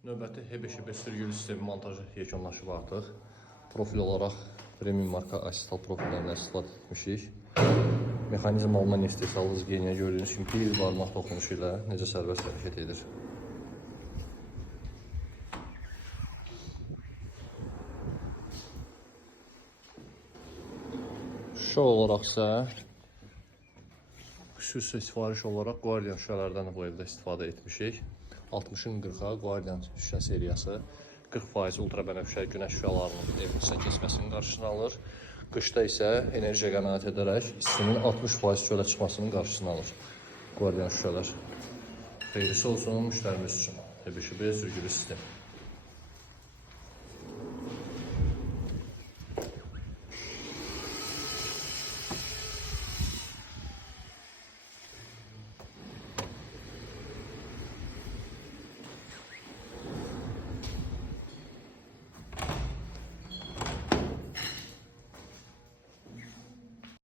Növbəti HB sürgülü sistemi montajı yekunlaşıb artıq. Profil olaraq premium marka Asistal profillərindən istifadə etmişik. Mexanizm alman istehsalı izgeniyə gördüyünüz kimi bir barmaq toxunuşu ilə necə sərbəst hərəkət edir. Şüşə olaraq isə xüsusi sifariş olaraq Guardian şüşələrdən bu evdə istifadə etmişik. 60-ın 40-a Guardian şüşə seriyası 40% ultrabənövşə günəş şüşələrinin evimizə keçməsinin qarşısını alır. Qışda isə enerjiyə qənaət edərək istinin 60% çölə çıxmasının qarşısını alır Guardian şüşələr. Xeyrisi olsun müştərimiz üçün. HB sürgülü sistem.